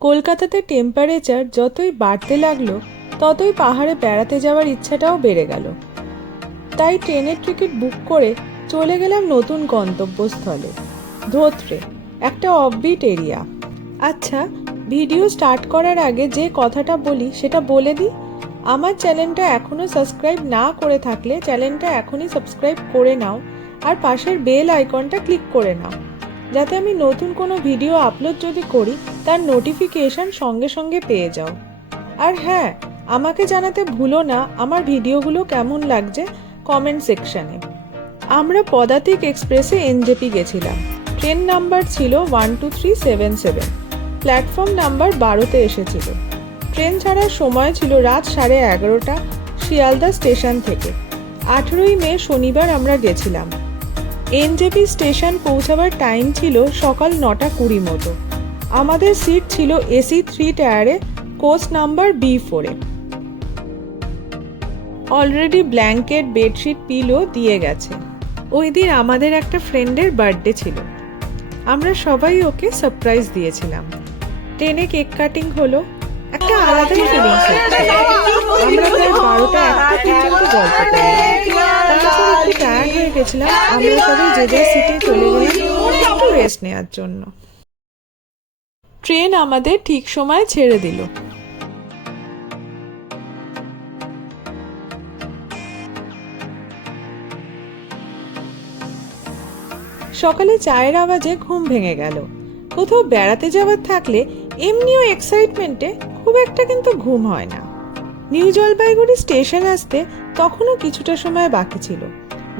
কলকাতাতে টেম্পারেচার যতই বাড়তে লাগলো ততই পাহাড়ে বেড়াতে যাওয়ার ইচ্ছাটাও বেড়ে গেল। তাই ট্রেনের টিকিট বুক করে চলে গেলাম নতুন গন্তব্যস্থলে, ধোত্রে, একটা অফবিট এরিয়া। আচ্ছা, ভিডিও স্টার্ট করার আগে যে কথাটা বলি সেটা বলে দিই। আমার চ্যানেলটা এখনও সাবস্ক্রাইব না করে থাকলে চ্যানেলটা এখনই সাবস্ক্রাইব করে নাও আর পাশের বেল আইকনটা ক্লিক করে নাও, যাতে আমি নতুন কোনো ভিডিও আপলোড যদি করি তার নোটিফিকেশন সঙ্গে সঙ্গে পেয়ে যাও। আর হ্যাঁ, আমাকে জানাতে ভুলো না আমার ভিডিওগুলো কেমন লাগছে কমেন্ট সেকশানে। আমরা পদাতিক এক্সপ্রেসে এনজেপি গেছিলাম। ট্রেন নাম্বার ছিল 12377, প্ল্যাটফর্ম নাম্বার 12তে এসেছিল। ট্রেন ছাড়ার সময় ছিল রাত 11:30 শিয়ালদা স্টেশন থেকে। 18ই মে শনিবার আমরা গেছিলাম। এনজেপি স্টেশন পৌঁছাবার টাইম ছিল সকাল 9:20 মতো। আমাদের সিট ছিল এসি 3 টায়ারে, কোচ নাম্বার B4-এ। অলরেডি ব্ল্যাঙ্কেট, বেডশিট, পিলো দিয়ে গেছে। ওই দিন আমাদের একটা ফ্রেন্ডের বার্থডে ছিল। আমরা সবাই ওকে সারপ্রাইজ দিয়েছিলাম। ট্রেনে কেক কাটিং হলো, একটা আলাদাই ফিলিংস হচ্ছে। আমরা প্রায় 12টা-1টা পর্যন্ত গল্প করলাম। তারপর একটু টায়ার্ড হয়ে গেছিলাম। আমরা সবাই যে যার সিটে চলে গেলাম একটু রেস্ট নেওয়ার জন্য। ট্রেন আমাদের ঠিক সময় ছেড়ে দিল। সকালে চায়ের আওয়াজে ঘুম ভেঙে গেল। কোথাও বেড়াতে যাওয়ার থাকলে এমনিও এক্সাইটমেন্টে খুব একটা কিন্তু ঘুম হয় না। নিউ জলপাইগুড়ি স্টেশন আসতে তখনও কিছুটা সময় বাকি ছিল।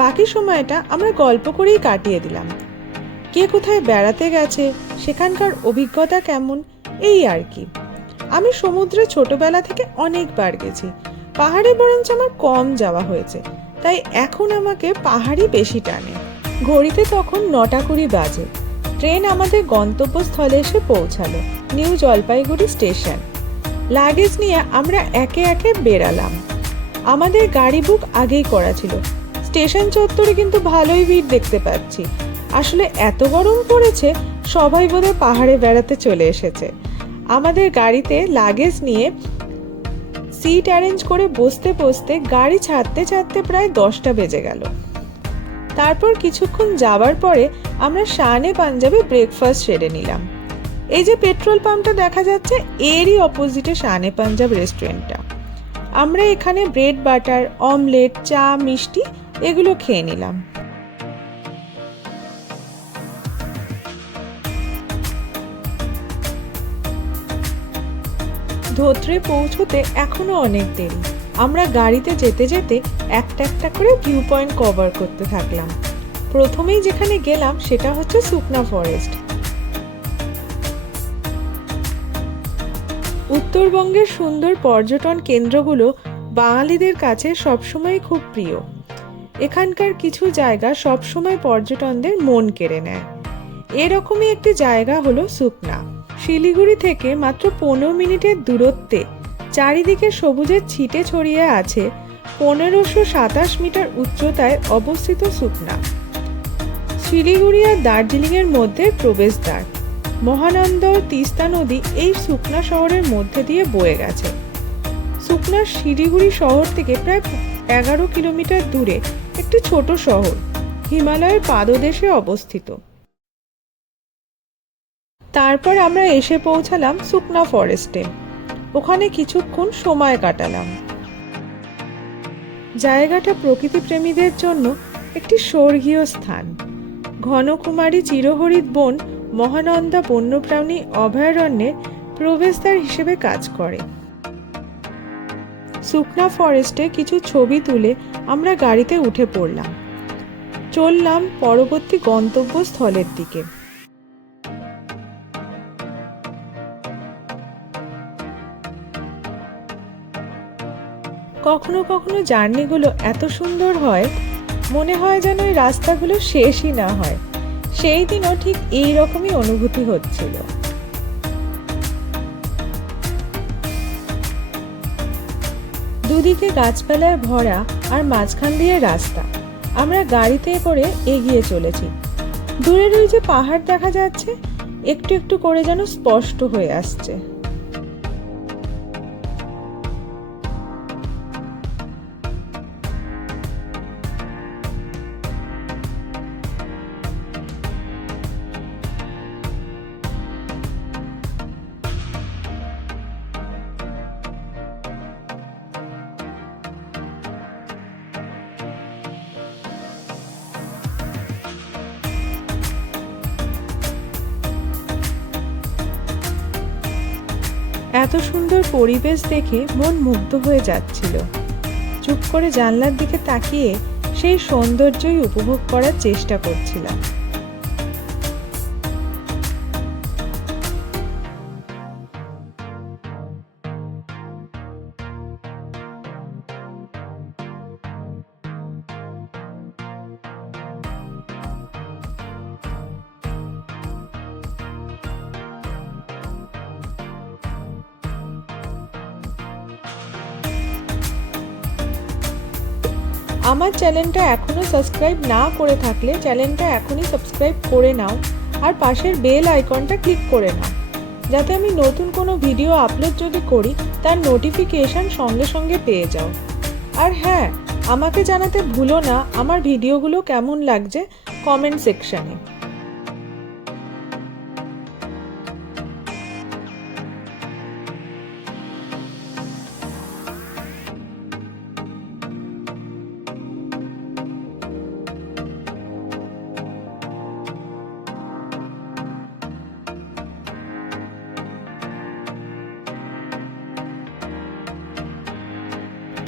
বাকি সময়টা আমরা গল্প করেই কাটিয়ে দিলাম। কে কোথায় বেড়াতে গেছে, সেখানকার অভিজ্ঞতা কেমন, এই আর কি। আমি সমুদ্রে ছোটবেলা থেকে অনেকবার গেছি, পাহাড়ে বরঞ্চ আমার কম যাওয়া হয়েছে, তাই এখন আমাকে পাহাড়ই বেশি টানে। ঘড়িতে তখন 9:20 বাজে। ট্রেন আমাদের গন্তব্যস্থলে এসে পৌঁছালো, নিউ জলপাইগুড়ি স্টেশন। লাগেজ নিয়ে আমরা একে একে বেরালাম। আমাদের গাড়ি বুক আগেই করা ছিল। স্টেশন চত্বরে কিন্তু ভালোই ভিড় দেখতে পাচ্ছি। আসলে এত গরম পড়েছে, সবাই বোধহয় পাহাড়ে বেড়াতে চলে এসেছে। আমাদের গাড়িতে লাগেজ নিয়ে সিট অ্যারেঞ্জ করে বসতে বসতে গাড়ি ছাড়তে ছাড়তে প্রায় 10টা বেজে গেল। তারপর কিছুক্ষণ যাবার পরে আমরা শানে পাঞ্জাবে ব্রেকফাস্ট সেরে নিলাম। এই যে পেট্রোল পাম্পটা দেখা যাচ্ছে, এরই অপোজিটে শানে পাঞ্জাব রেস্টুরেন্টটা। আমরা এখানে ব্রেড বাটার, অমলেট, চা, মিষ্টি এগুলো খেয়ে নিলাম। ধোত্রে পৌঁছতে এখনো অনেক দেরি। আমরা গাড়িতে যেতে যেতে একটা একটা করে ভিউ পয়েন্ট কভার করতে থাকলাম। প্রথমেই যেখানে গেলাম সেটা হচ্ছে সুকনা ফরেস্ট। উত্তরবঙ্গের সুন্দর পর্যটন কেন্দ্রগুলো বাঙালিদের কাছে সবসময় খুব প্রিয়। এখানকার কিছু জায়গা সবসময় পর্যটকদের মন কেড়ে নেয়। এরকমই একটি জায়গা হলো সুকনা। শিলিগুড়ি থেকে মাত্র 15 মিনিটের দূরত্বে চারিদিকে সবুজের ছিটে ছড়িয়ে আছে 1527 মিটার উচ্চতায় অবস্থিত সুকনা। শিলিগুড়ি আর দার্জিলিংয়ের মধ্যে প্রবেশদ্বার। মহানন্দা ও তিস্তা নদী এই সুকনা শহরের মধ্যে দিয়ে বয়ে গেছে। সুকনা শিলিগুড়ি শহর থেকে প্রায় 11 কিলোমিটার দূরে একটি ছোট শহর, হিমালয়ের পাদদেশে অবস্থিত। তারপর আমরা এসে পৌঁছালাম সুকনা ফরেস্টে। ওখানে কিছুক্ষণ সময় কাটালাম। জায়গাটা প্রকৃতিপ্রেমীদের জন্য একটি স্বর্গীয় স্থান। ঘনকুমারী চিরহরিৎ বন মহানন্দা বন্যপ্রাণী অভয়ারণ্যের প্রবেশদ্বার হিসেবে কাজ করে। সুকনা ফরেস্টে কিছু ছবি তুলে আমরা গাড়িতে উঠে পড়লাম। চললাম পরবর্তী গন্তব্যস্থলের দিকে। কখনো কখনো জার্নিগুলো এত সুন্দর হয়, মনে হয় যেন ওই রাস্তাগুলো শেষই না হয়। সেই দিনও ঠিক এই রকমই অনুভূতি হচ্ছিল। দুদিকে গাছপালায় ভরা আর মাঝখান দিয়ে রাস্তা। আমরা গাড়িতে করে এগিয়ে চলেছি। দূরের ওই যে পাহাড় দেখা যাচ্ছে, একটু একটু করে যেন স্পষ্ট হয়ে আসছে। এত সুন্দর পরিবেশ দেখে মন মুগ্ধ হয়ে যাচ্ছিল। চুপ করে জানলার দিকে তাকিয়ে সেই সৌন্দর্যই উপভোগ করার চেষ্টা করছিলাম। আমার চ্যানেলটা এখনো সাবস্ক্রাইব না করে থাকলে চ্যানেলটা এখনই সাবস্ক্রাইব করে নাও আর পাশের বেল আইকনটা ক্লিক করে নাও, যাতে আমি নতুন কোনো ভিডিও আপলোড যদি করি তার নোটিফিকেশন সঙ্গে সঙ্গে পেয়ে যাও। আর হ্যাঁ, আমাকে জানাতে ভুলো না আমার ভিডিওগুলো কেমন লাগছে কমেন্ট সেকশনে।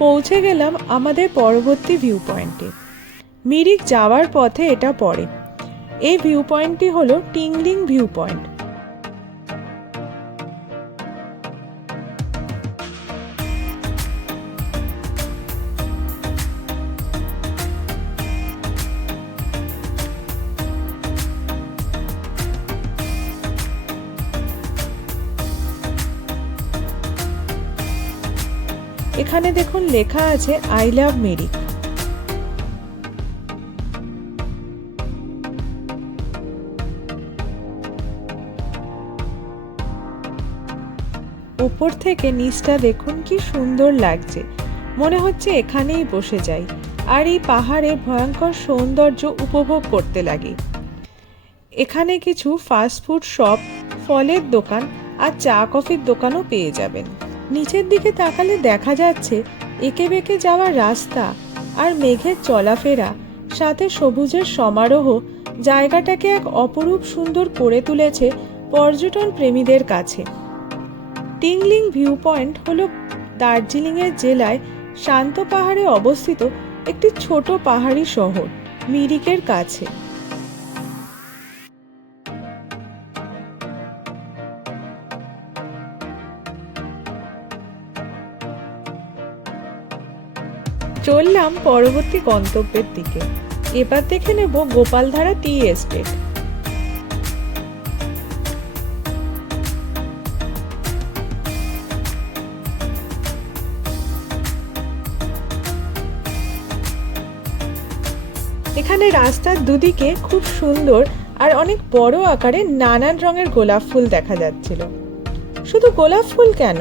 পৌঁছে গেলাম আমাদের পরবর্তী ভিউ পয়েন্টে। মিরিক যাওয়ার পথে এটা পড়ে। এই ভিউ পয়েন্টটি হলো টিংলিং ভিউ পয়েন্ট। এখানে দেখুন লেখা আছে আই লাভ মিরিক। উপর থেকে নিচটা দেখুন কি সুন্দর লাগছে, মনে হচ্ছে এখানেই বসে যাই আর এই পাহাড়ে ভয়ঙ্কর সৌন্দর্য উপভোগ করতে লাগি। এখানে কিছু ফাস্টফুড শপ, ফলের দোকান আর চা কফির দোকানও পেয়ে যাবেন। নিচের দিকে তাকালে দেখা যাচ্ছে এঁকে বেঁকে যাওয়া রাস্তা আর মেঘের চলাফেরা, সাথে সবুজের সমারোহ জায়গাটাকে এক অপরূপ সুন্দর করে তুলেছে পর্যটন প্রেমীদের কাছে। টিংলিং ভিউ পয়েন্ট হলো দার্জিলিংয়ের জেলায় শান্ত পাহাড়ে অবস্থিত একটি ছোট পাহাড়ি শহর মিরিকের কাছে। চললাম পরবর্তী গন্তব্যের দিকে। এবার দেখে নেব গোপালধারা টি এস্টেট। এখানে রাস্তার দুদিকে খুব সুন্দর আর অনেক বড় আকারে নানান রঙের গোলাপ ফুল দেখা যাচ্ছিল। শুধু গোলাপ ফুল কেন,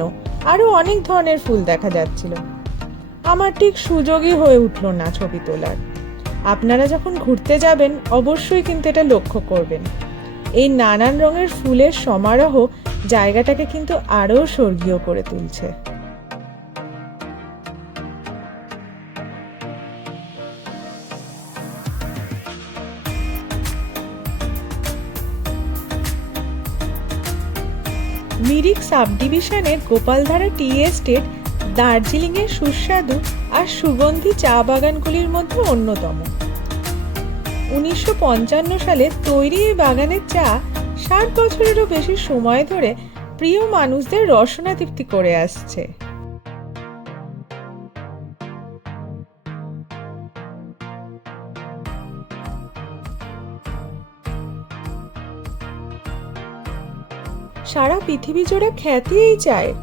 আরো অনেক ধরনের ফুল দেখা যাচ্ছিল। আমার ঠিক সুযোগই হয়ে উঠলো না ছবি তোলার। আপনারা যখন ঘুরতে যাবেন অবশ্যই কিন্তু এটা লক্ষ্য করবেন। এই নানান রঙের ফুলের সমারোহ জায়গাটাকে কিন্তু আরো স্বর্গীয় করে তুলছে। মিরিক সাব ডিভিশনের গোপালধারা টি এস্টেট দার্জিলিংয়ের সুস্বাদু আর সুগন্ধি চা বাগানগুলির মধ্যে অন্যতম। 1955 সালে তৈরি এই বাগানের চা 60 বছরেরও বেশি সময় ধরে প্রিয় মানুষদের রসনা তৃপ্তি করে আসছে। সারা পৃথিবী জুড়ে খ্যাতি এই চায়ের।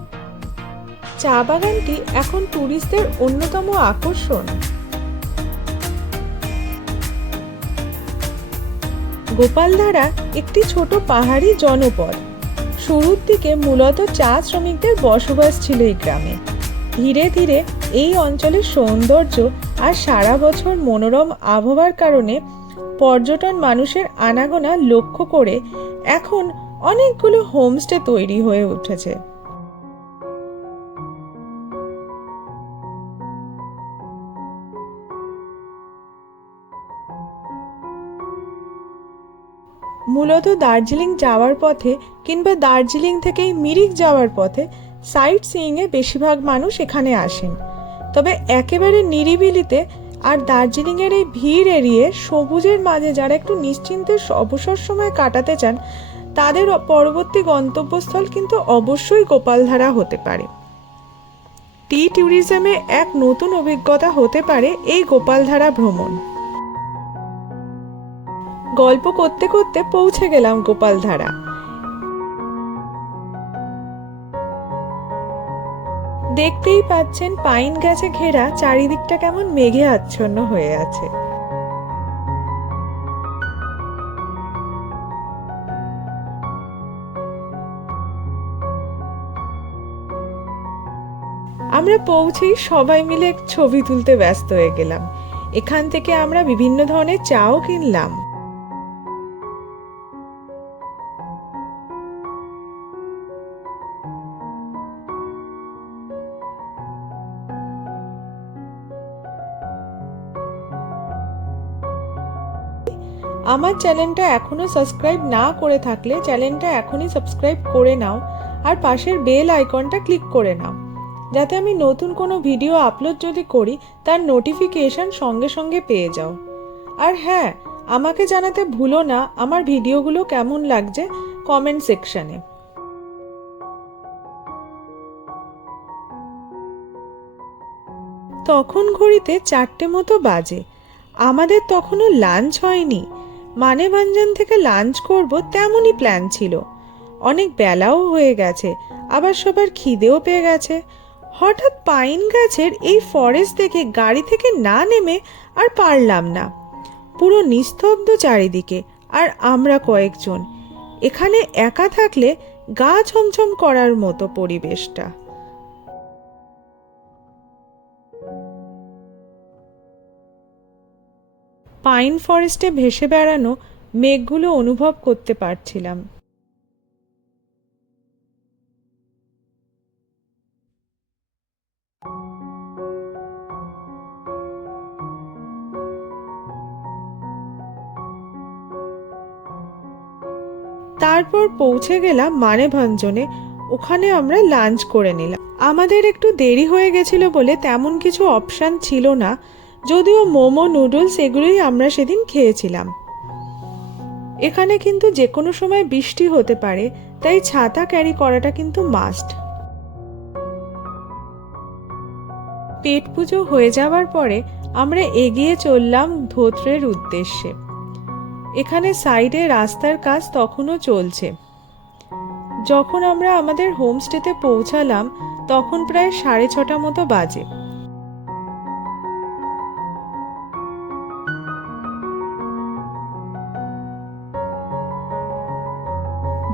চা বাগানটি এখন টুরিস্টদের অন্যতম আকর্ষণ। গোপালধারা একটি ছোট পাহাড়ি জনপদ। শুরুর দিকে মূলত চা শ্রমিকদের বসবাস ছিল এই গ্রামে। ধীরে ধীরে এই অঞ্চলের সৌন্দর্য আর সারা বছর মনোরম আবহাওয়ার কারণে পর্যটন মানুষের আনাগোনা লক্ষ্য করে এখন অনেকগুলো হোমস্টে তৈরি হয়ে উঠেছে। মূলত দার্জিলিং যাওয়ার পথে কিংবা দার্জিলিং থেকেই মিরিক যাওয়ার পথে সাইট সিইংয়ে বেশিরভাগ মানুষ এখানে আসেন। তবে একেবারে নিরিবিলিতে আর দার্জিলিংয়ের এই ভিড় এড়িয়ে সবুজের মাঝে যারা একটু নিশ্চিন্তে অবসর সময় কাটাতে চান তাদের পরবর্তী গন্তব্যস্থল কিন্তু অবশ্যই গোপালধারা হতে পারে। টি ট্যুরিজমে এক নতুন অভিজ্ঞতা হতে পারে এই গোপালধারা ভ্রমণ। গল্প করতে করতে পৌঁছে গেলাম গোপালধারা। দেখতেই পাচ্ছেন পাইন গাছে ঘেরা চারিদিকটা কেমন মেঘে আচ্ছন্ন হয়ে আছে। আমরা পৌঁছেই সবাই মিলে ছবি তুলতে ব্যস্ত হয়ে গেলাম। এখান থেকে আমরা বিভিন্ন ধরনের চাও কিনলাম। আমার চ্যানেলটা এখনো সাবস্ক্রাইব না করে থাকলে চ্যানেলটা এখনই সাবস্ক্রাইব করে নাও আর পাশের বেল আইকনটা ক্লিক করে নাও, যাতে আমি নতুন কোনো ভিডিও আপলোড যদি করি তার নোটিফিকেশন সঙ্গে সঙ্গে পেয়ে যাও। আর হ্যাঁ, আমাকে জানাতে ভুলো না আমার ভিডিওগুলো কেমন লাগছে কমেন্ট সেকশনে। তখন ঘড়িতে 4টে মতো বাজে। আমাদের তখনও লাঞ্চ হয়নি। মানেভঞ্জন থেকে লাঞ্চ করব তেমনই প্ল্যান ছিল। অনেক বেলাও হয়ে গেছে, আবার সবার খিদেও পেয়ে গেছে। হঠাৎ পাইন গাছের এই ফরেস্ট দেখে গাড়ি থেকে না নেমে আর পারলাম না। পুরো নিস্তব্ধ চারিদিকে, আর আমরা কয়েকজন। এখানে একা থাকলে গা ছমছম করার মতো পরিবেশটা। পাইন ফরেস্টে ভেসে বেড়ানো মেঘগুলো অনুভব করতে পারছিলাম। তারপর পৌঁছে গেলাম মানেভঞ্জনে। ওখানে আমরা লাঞ্চ করে নিলাম। আমাদের একটু দেরি হয়ে গেছিল বলে তেমন কিছু অপশন ছিল না, যদিও মোমো নুডলস এগুলোই আমরা সেদিন খেয়েছিলাম। এখানে কিন্তু যে কোনো সময় বৃষ্টি হতে পারে, তাই ছাতা ক্যারি করাটা কিন্তু মাস্ট। পেট পুজো হয়ে যাওয়ার পরে আমরা এগিয়ে চললাম ধোত্রের উদ্দেশ্যে। এখানে সাইডে রাস্তার কাজ তখনও চলছে। যখন আমরা আমাদের হোমস্টেতে পৌঁছালাম তখন প্রায় 6:30 মতো বাজে।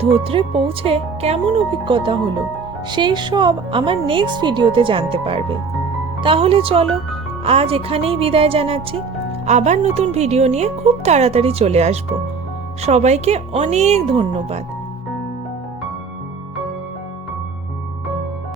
ধোত্রে পৌঁছে কেমন অভিজ্ঞতা হলো সেই সব আমার নেক্সট ভিডিওতে জানতে পারবে। তাহলে চলো আজ এখানেই বিদায় জানাচ্ছি। আবার নতুন ভিডিও নিয়ে খুব তাড়াতাড়ি চলে আসবো। সবাইকে অনেক ধন্যবাদ।